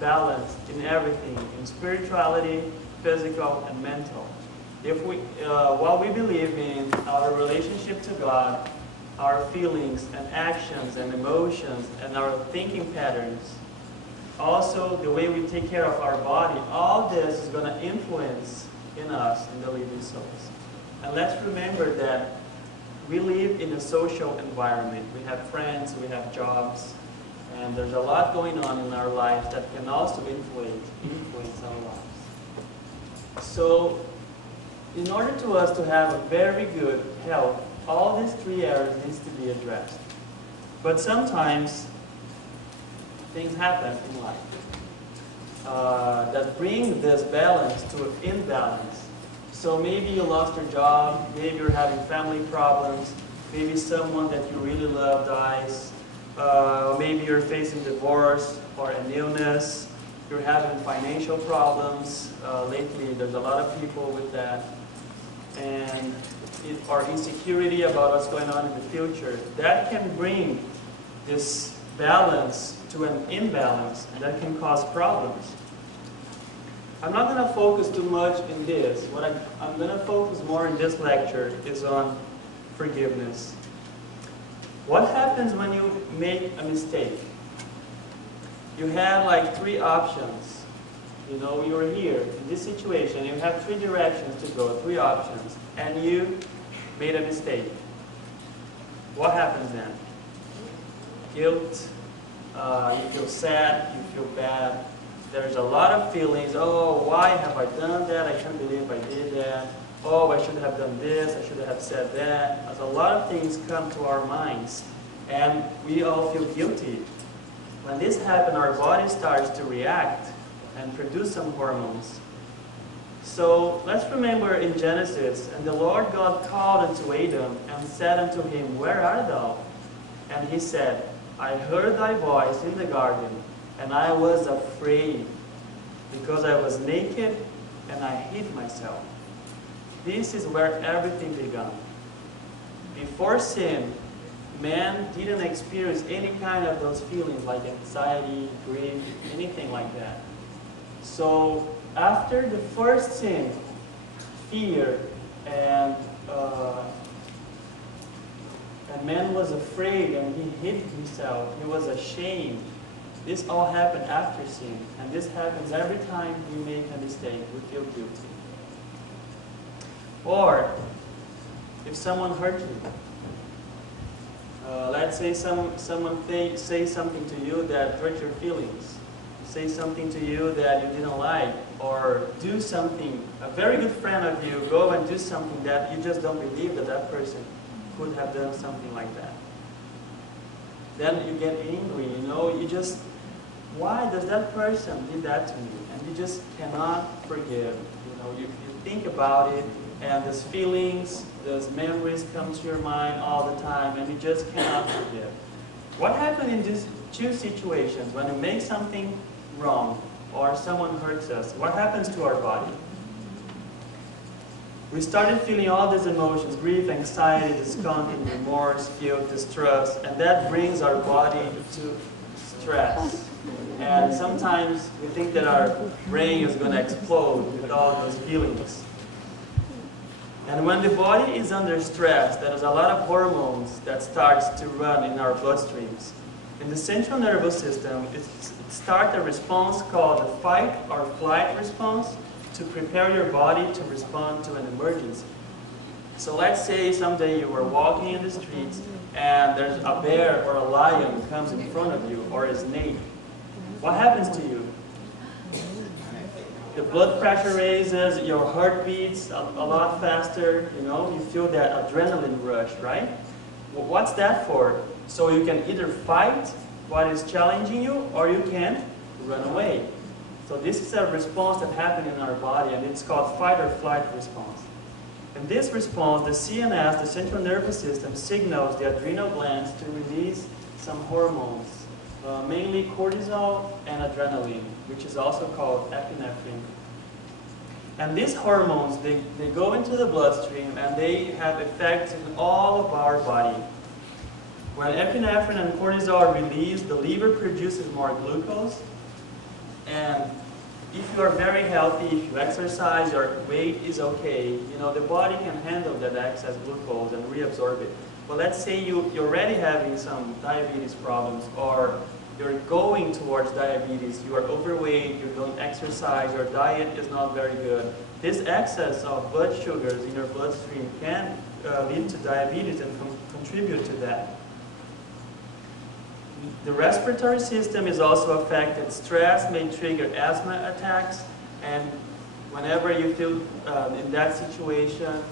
balanced in everything, in spirituality, physical, and mental. If we, what we believe in, our relationship to God, our feelings and actions and emotions and our thinking patterns, also the way we take care of our body, all this is going to influence in us, in the living souls. And let's remember that we live in a social environment. We have friends, we have jobs, and there's a lot going on in our lives that can also influence our lives. So, in order to us to have a very good health, all these three areas needs to be addressed. But sometimes things happen in life that bring this balance to an imbalance. So maybe you lost your job, maybe you're having family problems, maybe someone that you really love dies, maybe you're facing divorce or an illness, you're having financial problems. Lately there's a lot of people with that. And or insecurity about what's going on in the future, that can bring this balance to an imbalance, and that can cause problems. I'm not going to focus too much in this. What I'm going to focus more in this lecture is on forgiveness. What happens when you make a mistake? You had like three options. You know, you're here in this situation, you have three directions to go, three options, and you made a mistake. What happens then? Guilt, you feel sad, you feel bad. There's a lot of feelings. Oh, why have I done that? I can't believe I did that. Oh, I should have done this, I should have said that. There's a lot of things come to our minds, and we all feel guilty. When this happens, our body starts to react and produce some hormones. So let's remember in Genesis, and the Lord God called unto Adam and said unto him, Where art thou? And he said, I heard thy voice in the garden, and I was afraid, because I was naked and I hid myself. This is where everything began. Before sin, man didn't experience any kind of those feelings like anxiety, grief, anything like that. So after the first sin, fear, and man was afraid and he hid himself, he was ashamed. This all happened after sin, and this happens every time we make a mistake, we feel guilty. Or, if someone hurt you, let's say someone say something to you that hurt your feelings, say something to you that you didn't like, or do something, a very good friend of you, go and do something that you just don't believe that that person could have done something like that. Then you get angry, you know, you just, why does that person did that to me? And you just cannot forgive. You know, you think about it, and those feelings, those memories come to your mind all the time, and you just cannot forgive. What happened in these two situations, when we make something wrong, or someone hurts us, what happens to our body? We started feeling all these emotions, grief, anxiety, discontent, remorse, guilt, distrust, and that brings our body to stress. And sometimes we think that our brain is going to explode with all those feelings. And when the body is under stress, there is a lot of hormones that starts to run in our bloodstreams. In the central nervous system, it starts a response called the fight or flight response to prepare your body to respond to an emergency. So let's say someday you were walking in the streets and there's a bear or a lion comes in front of you, or a snake. What happens to you? The blood pressure raises, your heart beats a lot faster, you know, you feel that adrenaline rush, right? Well, what's that for? So you can either fight what is challenging you, or you can run away. So this is a response that happens in our body, and it's called fight or flight response. In this response, the CNS, the central nervous system, signals the adrenal glands to release some hormones, mainly cortisol and adrenaline, which is also called epinephrine. And these hormones, they go into the bloodstream, and they have effects in all of our body. When epinephrine and cortisol are released, the liver produces more glucose, you are very healthy, if you exercise, your weight is okay, you know, the body can handle that excess glucose and reabsorb it. But let's say you're already having some diabetes problems, or you're going towards diabetes, you are overweight, you don't exercise, your diet is not very good. This excess of blood sugars in your bloodstream can lead to diabetes and contribute to that. The respiratory system is also affected. Stress may trigger asthma attacks, and whenever you feel in that situation,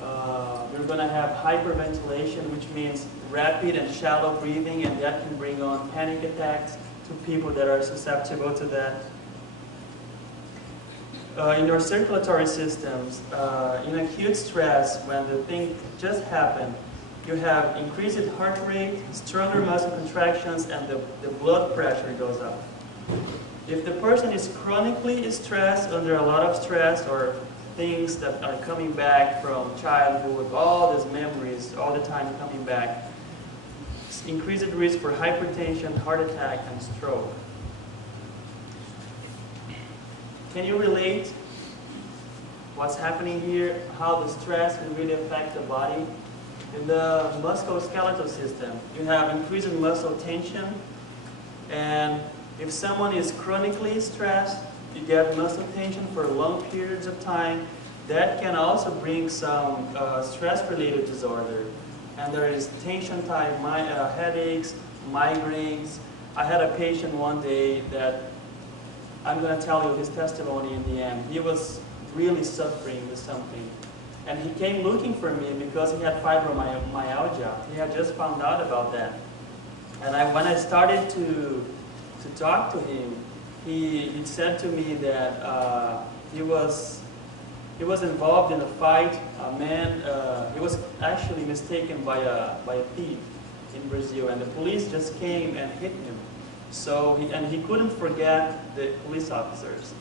you're going to have hyperventilation, which means rapid and shallow breathing, and that can bring on panic attacks to people that are susceptible to that. In your circulatory systems, in acute stress, when the thing just happened, you have increased heart rate, stronger muscle contractions, and the blood pressure goes up. If the person is chronically stressed, under a lot of stress, or things that are coming back from childhood, all these memories all the time coming back, increased risk for hypertension, heart attack, and stroke. Can you relate what's happening here, how the stress can really affect the body? In the musculoskeletal system, you have increased muscle tension, and if someone is chronically stressed, you get muscle tension for long periods of time. That can also bring some stress-related disorder. And there is tension-type headaches, migraines. I had a patient one day that, I'm going to tell you his testimony in the end. He was really suffering with something. And he came looking for me because he had fibromyalgia. He had just found out about that. And when I started to talk to him, he said to me that he was involved in a fight. A man, he was actually mistaken by a thief in Brazil, and the police just came and hit him. So he couldn't forget the police officers.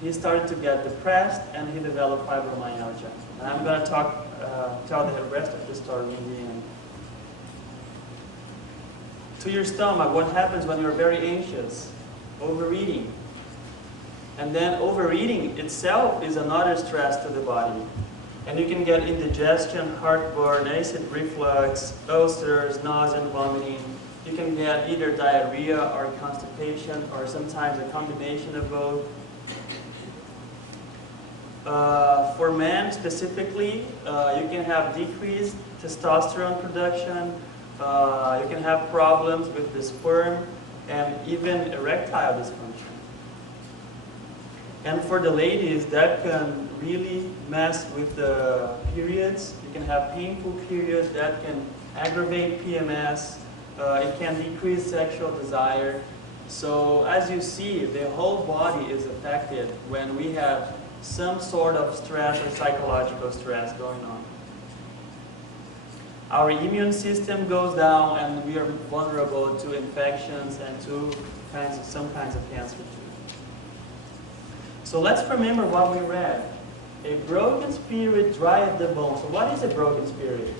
He started to get depressed, and he developed fibromyalgia. And I'm going to tell the rest of the story in the end. To your stomach, what happens when you're very anxious? Overeating. And then overeating itself is another stress to the body. And you can get indigestion, heartburn, acid reflux, ulcers, nausea, and vomiting. You can get either diarrhea or constipation, or sometimes a combination of both. For men specifically, you can have decreased testosterone production, you can have problems with the sperm, and even erectile dysfunction. And for the ladies, that can really mess with the periods. You can have painful periods that can aggravate PMS. It can decrease sexual desire. So as you see, the whole body is affected when we have some sort of stress or psychological stress going on. Our immune system goes down, and we are vulnerable to infections and to some kinds of cancer too. So let's remember what we read. A broken spirit drieth the bones. So what is a broken spirit?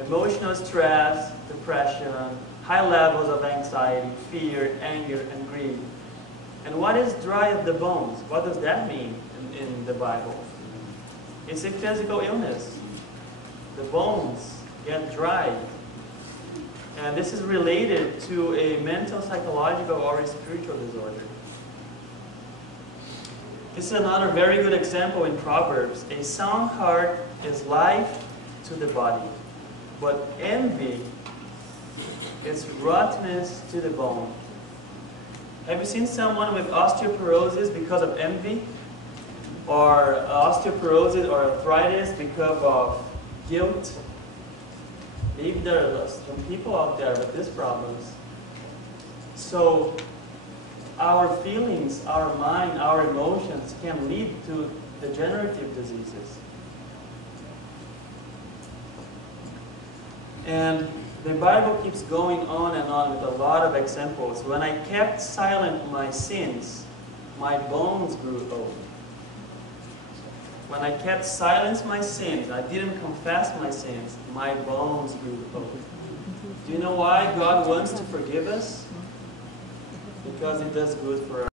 Emotional stress, depression, high levels of anxiety, fear, anger, and greed. And what is drieth the bones? What does that mean in the Bible? It's a physical illness. The bones get dry. And this is related to a mental, psychological, or a spiritual disorder. This is another very good example in Proverbs. A sound heart is life to the body, but envy is rottenness to the bone. Have you seen someone with osteoporosis because of envy? Or osteoporosis or arthritis because of guilt? Maybe there are some people out there with these problems. So our feelings, our mind, our emotions can lead to degenerative diseases. And the Bible keeps going on and on with a lot of examples. When I kept silent my sins, my bones grew old. When I kept silence my sins, I didn't confess my sins, my bones grew old. Do you know why God wants to forgive us? Because it does good for us.